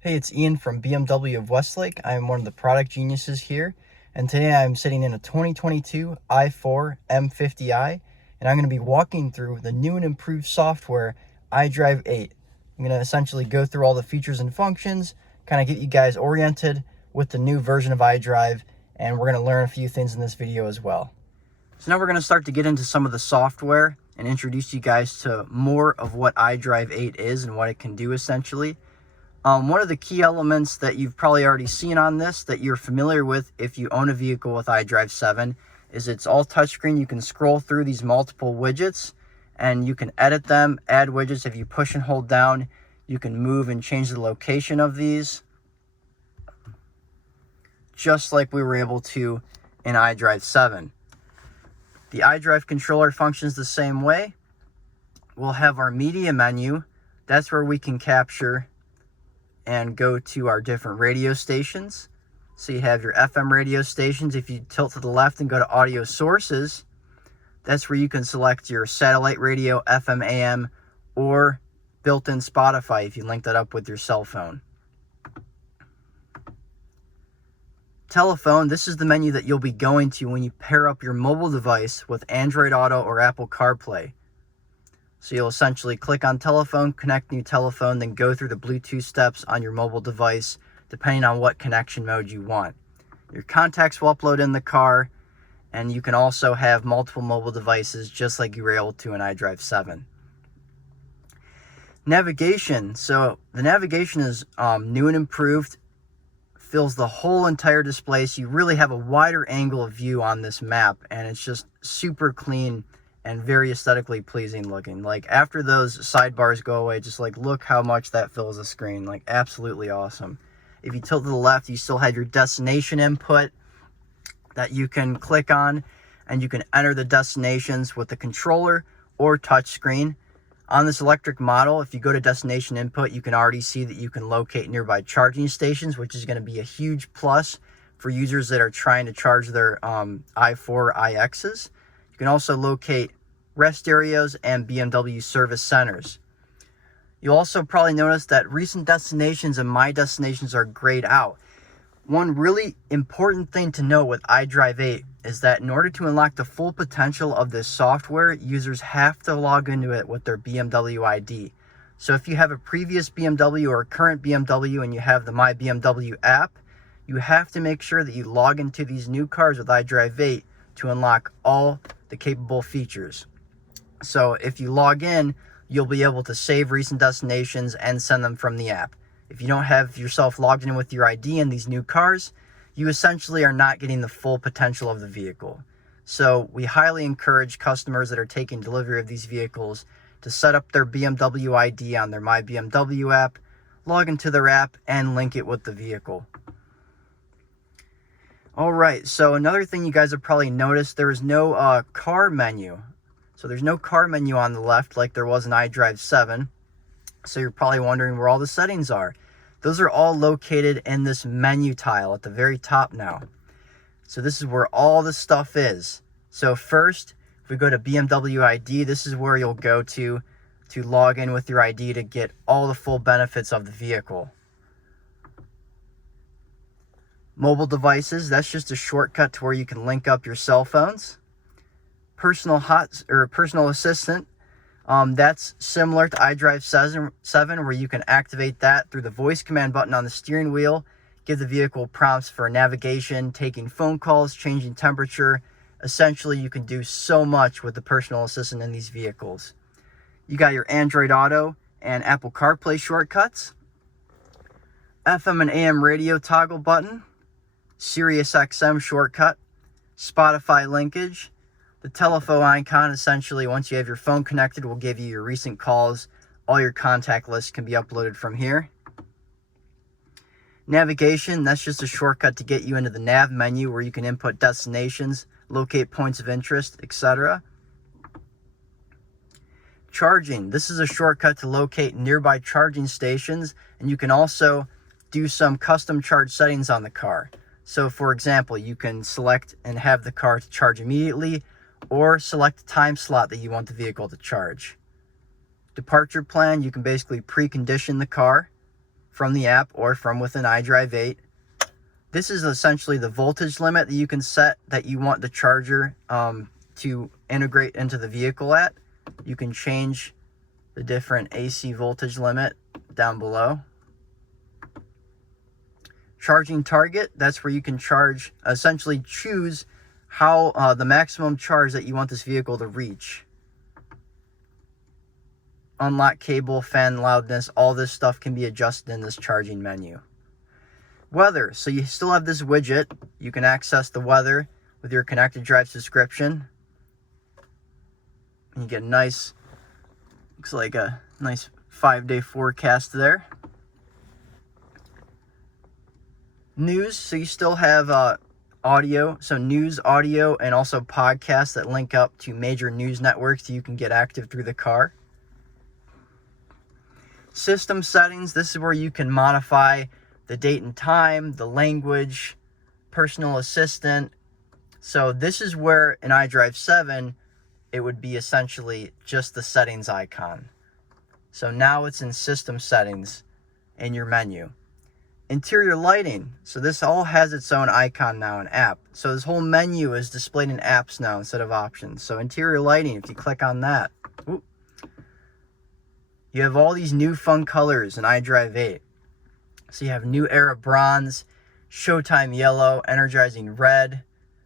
Hey, it's Ian from BMW of Westlake. I'm one of the product geniuses here, and today I'm sitting in a 2022 i4 M50i, and I'm going to be walking through the new and improved software iDrive 8. I'm going to essentially go through all the features and functions, kind of get you guys oriented with the new version of iDrive, and we're going to learn a few things in this video as well. So now we're going to start to get into some of the software and introduce you guys to more of what iDrive 8 is and what it can do essentially. One of the key elements that you've probably already seen on this that you're familiar with if you own a vehicle with iDrive 7 is it's all touchscreen. You can scroll through these multiple widgets and you can edit them, add widgets. If you push and hold down, you can move and change the location of these, just like we were able to in iDrive 7. The iDrive controller functions the same way. We'll have our media menu. That's where we can capture and go to our different radio stations. So you have your FM radio stations. If you tilt to the left and go to audio sources, that's where you can select your satellite radio, FM, AM, or built-in Spotify if you link that up with your cell phone. Telephone, this is the menu that you'll be going to when you pair up your mobile device with Android Auto or Apple CarPlay. So you'll essentially click on telephone, connect new telephone, then go through the Bluetooth steps on your mobile device, depending on what connection mode you want. Your contacts will upload in the car, and you can also have multiple mobile devices just like you were able to in iDrive 7. Navigation. So the navigation is new and improved, fills the whole entire display, so you really have a wider angle of view on this map, and it's just super clean and very aesthetically pleasing looking. Like after those sidebars go away, just like look how much that fills the screen. Like absolutely awesome. If you tilt to the left, you still have your destination input that you can click on, and you can enter the destinations with the controller or touch screen. On this electric model, if you go to destination input, you can already see that you can locate nearby charging stations, which is going to be a huge plus for users that are trying to charge their i4 iXs. You can also locate rest areas and BMW service centers. You'll also probably notice that recent destinations and my destinations are grayed out. One really important thing to know with iDrive 8 is that in order to unlock the full potential of this software, users have to log into it with their BMW ID. So if you have a previous BMW or a current BMW and you have the My BMW app, you have to make sure that you log into these new cars with iDrive 8 to unlock all the capable features. So if you log in, you'll be able to save recent destinations and send them from the app. If you don't have yourself logged in with your ID in these new cars, you essentially are not getting the full potential of the vehicle. So we highly encourage customers that are taking delivery of these vehicles to set up their BMW ID on their My BMW app, log into their app, and link it with the vehicle. All right, so another thing you guys have probably noticed, there is no car menu. So there's no car menu on the left like there was in iDrive 7. So you're probably wondering where all the settings are. Those are all located in this menu tile at the very top now. So this is where all the stuff is. So first, if we go to BMW ID, this is where you'll go to log in with your ID to get all the full benefits of the vehicle. Mobile devices, that's just a shortcut to where you can link up your cell phones. Personal assistant, that's similar to iDrive 7 where you can activate that through the voice command button on the steering wheel, give the vehicle prompts for navigation, taking phone calls, changing temperature. Essentially, you can do so much with the personal assistant in these vehicles. You got your Android Auto and Apple CarPlay shortcuts, FM and AM radio toggle button, Sirius XM shortcut, Spotify linkage. The telephone icon, essentially, once you have your phone connected, will give you your recent calls. All your contact lists can be uploaded from here. Navigation, that's just a shortcut to get you into the nav menu where you can input destinations, locate points of interest, etc. Charging, this is a shortcut to locate nearby charging stations, and you can also do some custom charge settings on the car. So for example, you can select and have the car to charge immediately, or select the time slot that you want the vehicle to charge. Departure plan, you can basically precondition the car from the app or from within iDrive 8. This is essentially the voltage limit that you can set that you want the charger to integrate into the vehicle at. You can change the different AC voltage limit down below. Charging target, that's where you can essentially choose how the maximum charge that you want this vehicle to reach. Unlock cable, fan loudness, all this stuff can be adjusted in this charging menu. Weather, so you still have this widget. You can access the weather with your Connected Drive subscription. And you get a nice, looks like a nice 5-day forecast there. News, so you still have audio, so news, audio, and also podcasts that link up to major news networks that you can get active through the car. System settings, this is where you can modify the date and time, the language, personal assistant. So this is where in iDrive 7, it would be essentially just the settings icon. So now it's in system settings in your menu. Interior lighting, so this all has its own icon now in app. So this whole menu is displayed in apps now instead of options. So interior lighting, if you click on that, you have all these new fun colors in iDrive 8. So you have New Era Bronze, Showtime Yellow, Energizing Red,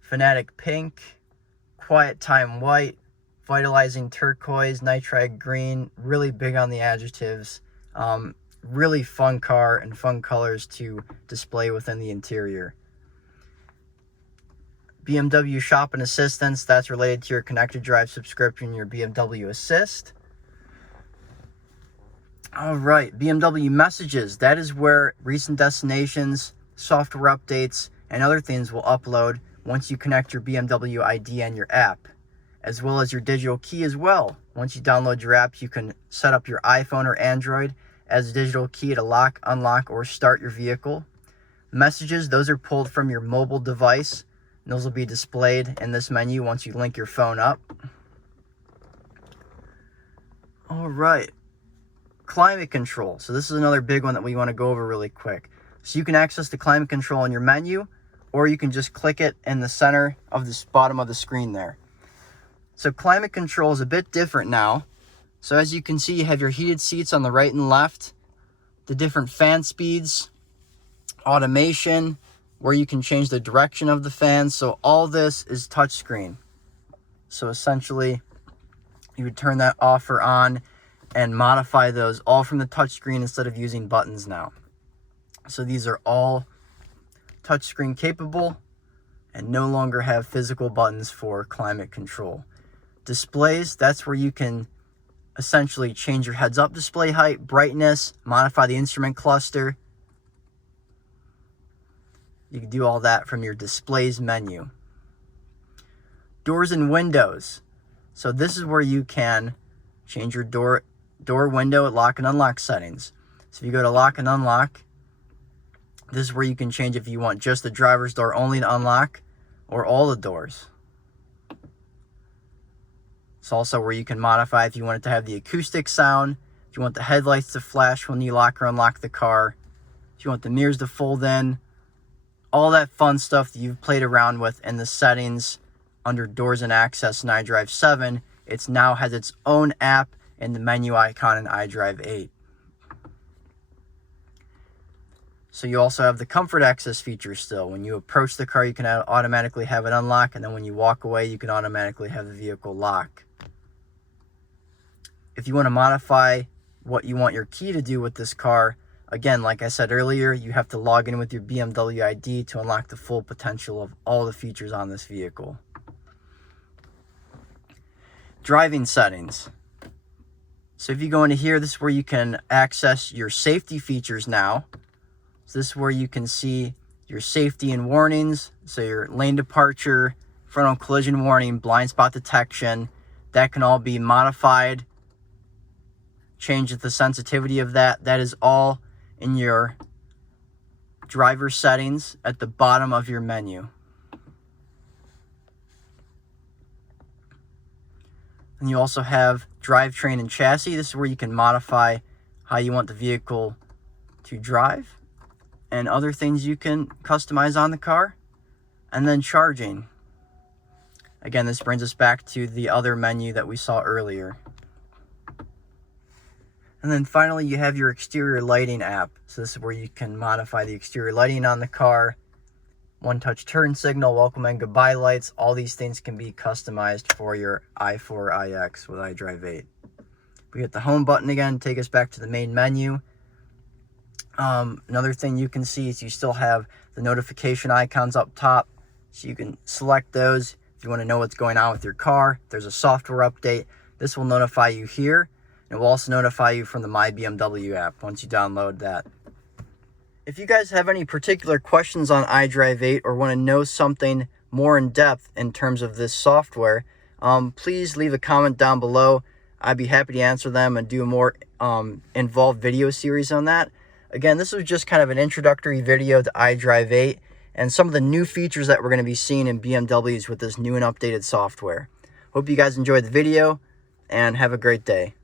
Fanatic Pink, Quiet Time White, Vitalizing Turquoise, Nitride Green, really big on the adjectives. Really fun car and fun colors to display within the interior. BMW Shop and Assistance, that's related to your Connected Drive subscription, your BMW Assist. All right, BMW Messages, that is where recent destinations, software updates, and other things will upload once you connect your BMW ID and your app, as well as your digital key as well. Once you download your app, you can set up your iPhone or Android as a digital key to lock, unlock, or start your vehicle. Messages, those are pulled from your mobile device. And those will be displayed in this menu once you link your phone up. All right. Climate control. So this is another big one that we want to go over really quick. So you can access the climate control in your menu, or you can just click it in the center of this bottom of the screen there. So climate control is a bit different now. So as you can see, you have your heated seats on the right and left, the different fan speeds, automation, where you can change the direction of the fan. So all this is touchscreen. So essentially, you would turn that off or on and modify those all from the touchscreen instead of using buttons now. So these are all touchscreen capable and no longer have physical buttons for climate control. Displays, that's where you can essentially change your heads-up display height, brightness, modify the instrument cluster. You can do all that from your displays menu. Doors and windows. So this is where you can change your door window lock and unlock settings. So if you go to lock and unlock, this is where you can change if you want just the driver's door only to unlock or all the doors. It's also where you can modify if you want it to have the acoustic sound, if you want the headlights to flash when you lock or unlock the car, if you want the mirrors to fold in, all that fun stuff that you've played around with in the settings under Doors and Access in iDrive 7. It now has its own app and the menu icon in iDrive 8. So you also have the comfort access feature still. When you approach the car, you can automatically have it unlock, and then when you walk away, you can automatically have the vehicle lock. If you want to modify what you want your key to do with this car, again, like I said earlier, you have to log in with your BMW ID to unlock the full potential of all the features on this vehicle. Driving settings. So if you go into here, this is where you can access your safety features now. So this is where you can see your safety and warnings. So your lane departure, frontal collision warning, blind spot detection, that can all be modified. Change the sensitivity of that. That is all in your driver settings at the bottom of your menu. And you also have drivetrain and chassis. This is where you can modify how you want the vehicle to drive and other things you can customize on the car. And then charging. Again, this brings us back to the other menu that we saw earlier. And then finally, you have your exterior lighting app. So this is where you can modify the exterior lighting on the car. One-touch turn signal, welcome and goodbye lights. All these things can be customized for your i4 iX with iDrive 8. We hit the home button again, take us back to the main menu. Another thing you can see is you still have the notification icons up top. So you can select those if you want to know what's going on with your car. If there's a software update, this will notify you here. It will also notify you from the My BMW app once you download that. If you guys have any particular questions on iDrive 8 or want to know something more in depth in terms of this software, please leave a comment down below. I'd be happy to answer them and do a more involved video series on that. Again, this was just kind of an introductory video to iDrive 8 and some of the new features that we're going to be seeing in BMWs with this new and updated software. Hope you guys enjoyed the video and have a great day.